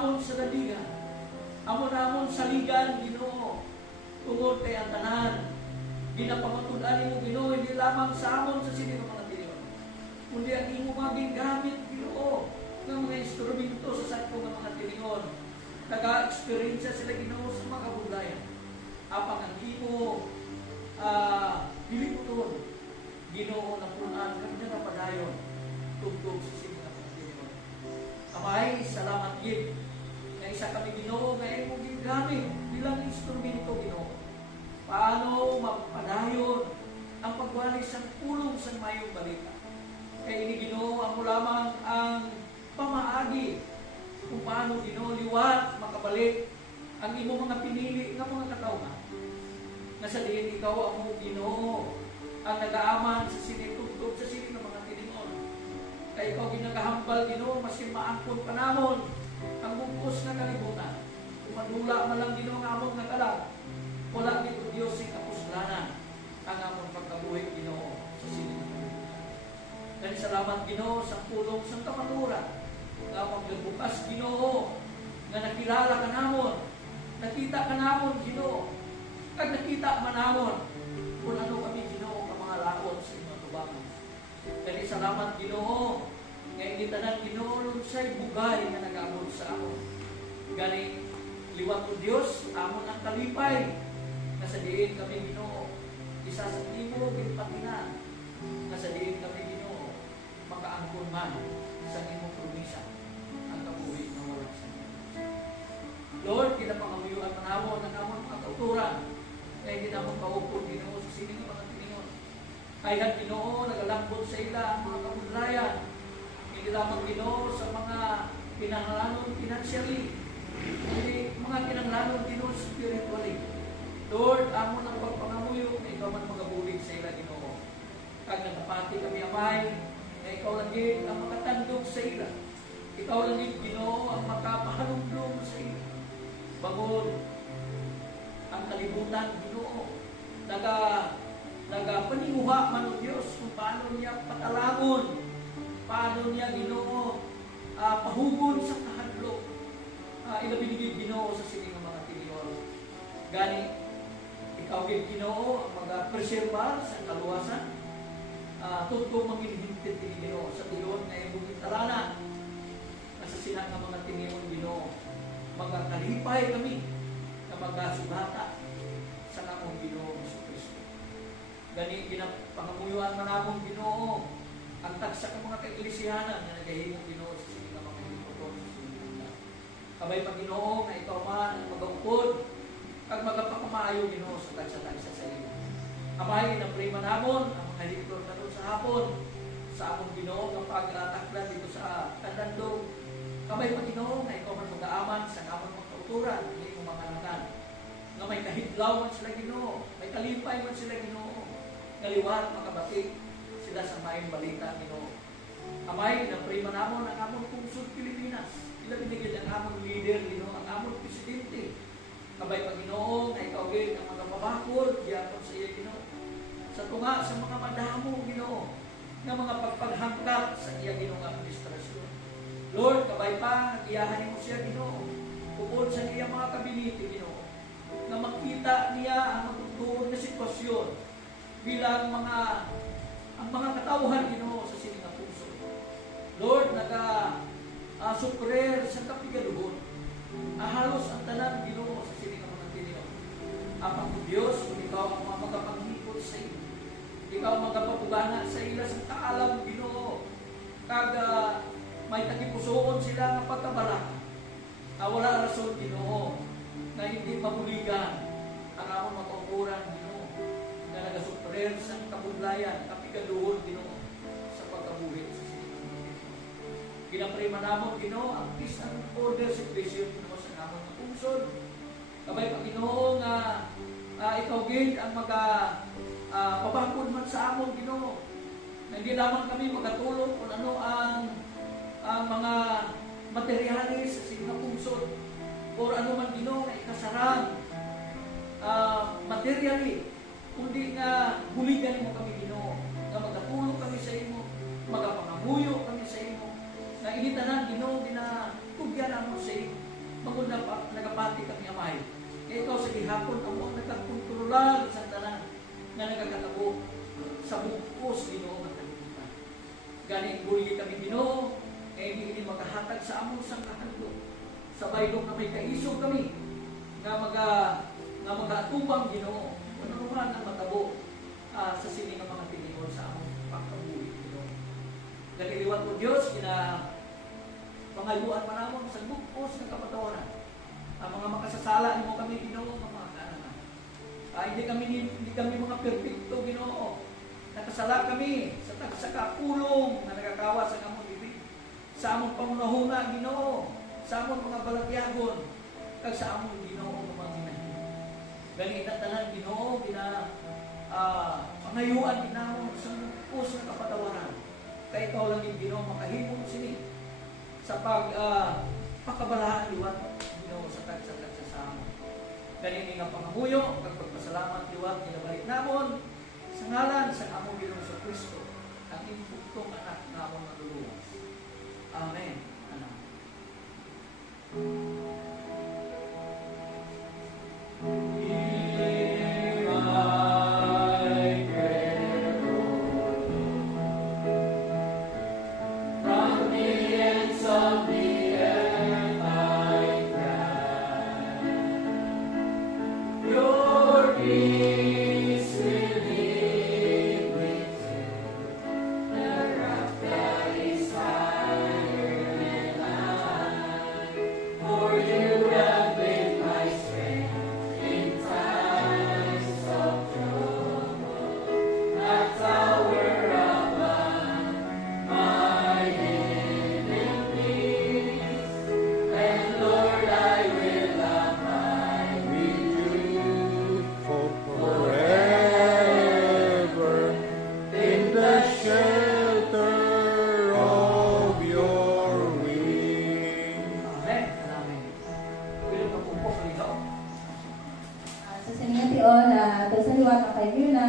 namon sa daligan. Amo namon saligan, Ginoo. Tungod kay ang tanan ginapamatud-an nimo, Ginoo, hindi lamang sa amon sa sini mga tinion, kundi ang imo mga gingamit, Ginoo, ng mga instrumento sa sakto ng mga tinion. Nag-experience sila, Ginoo, sa mga kabudlayan. Apang ang imo biliputon, Ginoo, na punan kami na padayon tugtog sa sini mga tinion. Amay, salamat gid na isa kami, Ginoo, nga imo gingamit bilang instrumento, Ginoo. Paano mapadayon ang pagwalis ng pulong sa mayong balita. Kaya ini, Ginoo, amo lamang ang pamaagi kung paano, Ginoo, liwat makabalik ang imo mga pinili ng mga katawhan. Nasa diin ikaw amo, Ginoo, ang nag-aaman sa sinitugtog sa sini ng mga tiningon. Kaya ikaw ginagahambal, Ginoo, masin maangkon pa namon ang bugos na kalibutan. Kung madula man lang, Ginoo, ang among nakalag, wala dito Diyos sing kapuslanan ang among pagkabuhi, Ginoo, sa sini. Dahil salamat, Ginoo, sa pulong sa kamaturan nga magbukas, Ginoo, nga nakilala ka namon, nakita ka namon, Ginoo, kag nakita man namon kung ano kami, Ginoo, ka mga laon sa inyong tubangan. Dahil salamat, Ginoo, nga hindi tanan, Ginoo, sa'y bugay na nag-amon sa amon. Gani liwat ko Diyos, amon ang kalipay. Nasa diin kami, Ginoo, isa sa imo ginpatinan. Nasa diin kami, Ginoo, makaangkon man sa imo promisa ang kabuhi ng walang sangka. Lord, kinapangamuyuan manamon ang amon mga kauturan. Kaya ginamon kaupod, Ginoo, sa sining mga tiningon. Kaya, Ginoo, nagalambot sa ila ang mga kabudlayan. Hindi lamang, Ginoo, sa mga pinanglanon financially, hindi mga pinanglanon, Ginoo, spiritually. Lord, amo ng pagpangamuyo na ikaw man magabulig sa ila, Ginoo. Kag natapati kami, Amay, na ikaw lagi ang makatandog sa ila. Ikaw lagi, Ginoo, ang makapahalumlum sa ila. Bangod ang kalibutan, Ginoo, nagapaninguha man o Diyos kung paano niya patalangon, paano niya, Ginoo, pahugon sa kahadlok. Ilabinigid, Ginoo, sa sining ng mga tiniyon. Gani, ikaw gid, Ginoo, ang mag-preserbar sa kaluwasan. Tugtong manginhintit ni Ginoo sa tiyon na iyong talana. Nasa sinang ng mga tiniyon, Ginoo, magkakalipay kami na magkasubata sa namong Ginoo sa Kristo. Gani, pinapangamuyuan man namong Ginoo ang tagsa ng mga kaiglesiyanan na nagahimong, Ginoo, sa sining ng mga himuton sa sining. Kabay pa, Ginoo, na ikaw man ang mag-aupod kag magapakamayo, Ginoo, sa tagsa-tagsa sa iyo. Amay, na-pray namon ang mga higtor na doon sa hapon, sa among Ginoo, ng pag-ataklan dito sa Tandandong. Kabay pa, Ginoo, na ikaw man mag-aaman sa among mga kauturan, hindi mo mga nanan. Nga may kahidlaw man sila, Ginoo, may kalipay man sila, Ginoo, ngaliwat, makabatik sila sa mayong balita, Ginoo. Amay, na-pray namon ang among pungsod Pilipinas. Ila binigyan ang among leader, Ginoo, ang among presidente. Kabay pa, Ginoo, na ikaw gid ang mga mabakod, giyapon sa iya, Ginoo. Sa tunga sa mga madamo, Ginoo, nga mga pagpaghangkat sa iya, Ginoo, nga administrasyon. Lord, kabay pa, nagiyahan mo siya, Ginoo. Bukod sa iya mga kabinete, Ginoo, na makita niya ang magtutuon na sitwasyon bilang ang mga katawhan, Ginoo, sa sining nga puso. Lord, suprer sa kapigaluhon. Halos ang tanan, Ginoo, sa sining nga mga tiniyon. Apang Diyos, kung ikaw ang mga magapanghipot sa iyo, ikaw ang magapapugana sa ila sa kaalam, Ginoo, kag may tagipusoon sila ng pagkabalaka. Wala rason, Ginoo, na hindi mabuligan ang among makaupuran, Ginoo, na nagasuprer sa kabudlayan, kapigaluhon, Ginoo, sa pagkabuhi sa sining. Ginaprima namon, Ginoo, ang peace and order situation, Ginoo, sa namon ng pungsod. Kabay pa, Ginoo, nga ikaw gid ang pabakod man sa amon, Ginoo. Na hindi lamang kami magatulong kung ano ang mga materialis sa sining pungsod o ano man, Ginoo, na ikasarang materially, kundi nga buligan mo kami, Ginoo, nga magatulong kami sa imo, magapangamuyo kami sa imo, na initanan, Ginoo, ginatugyan mo sa imo. magunda pa, nagapati kami amay. Ikaw sa gihapon, amo ang nagkakontrolar sa tanan nga nagkakatabo sa bukos Ginoo nga kalibutan. Gani buli kami Ginoo, hindi makahatag sa among sang kahadlok. Sa baylong na may kaisog kami nga magatubang Ginoo. Ano man ang matabo sa sini ng mga tiningon sa among pagkabuhi Ginoo. Gani liwat ko Dios gina pangayuan manamon sa bukos ng kapatawaran. Ang mga makasasala mo kami Ginoo mga kananan. Hindi kami mga perfecto Ginoo. Nakasala kami sa kapulong na nagakawas sa among bibig. Sa among pangunahuna Ginoo, sa among mga balatyagon, kag sa among Ginoo nga mga ginahin. Gani tanan Ginoo pangayuan ginamon sa bukos ng kapatawaran. Kay ikaw lang yung Ginoo makahimong sini sa pagkabalaan liwat Ginoo sa tagsagat sa amon. Gani nga pangamuyo, pagpasalamat liwat ginabalik namon sa ngalan sa among Ginoong sa Kristo, ang imputong anak namon maluluwas. Amen. Amen.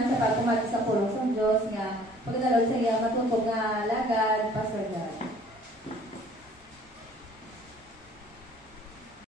Sa pagkumali sa pulong sa Diyos nga pagdalog sa iya matubog nga lagad pasagad.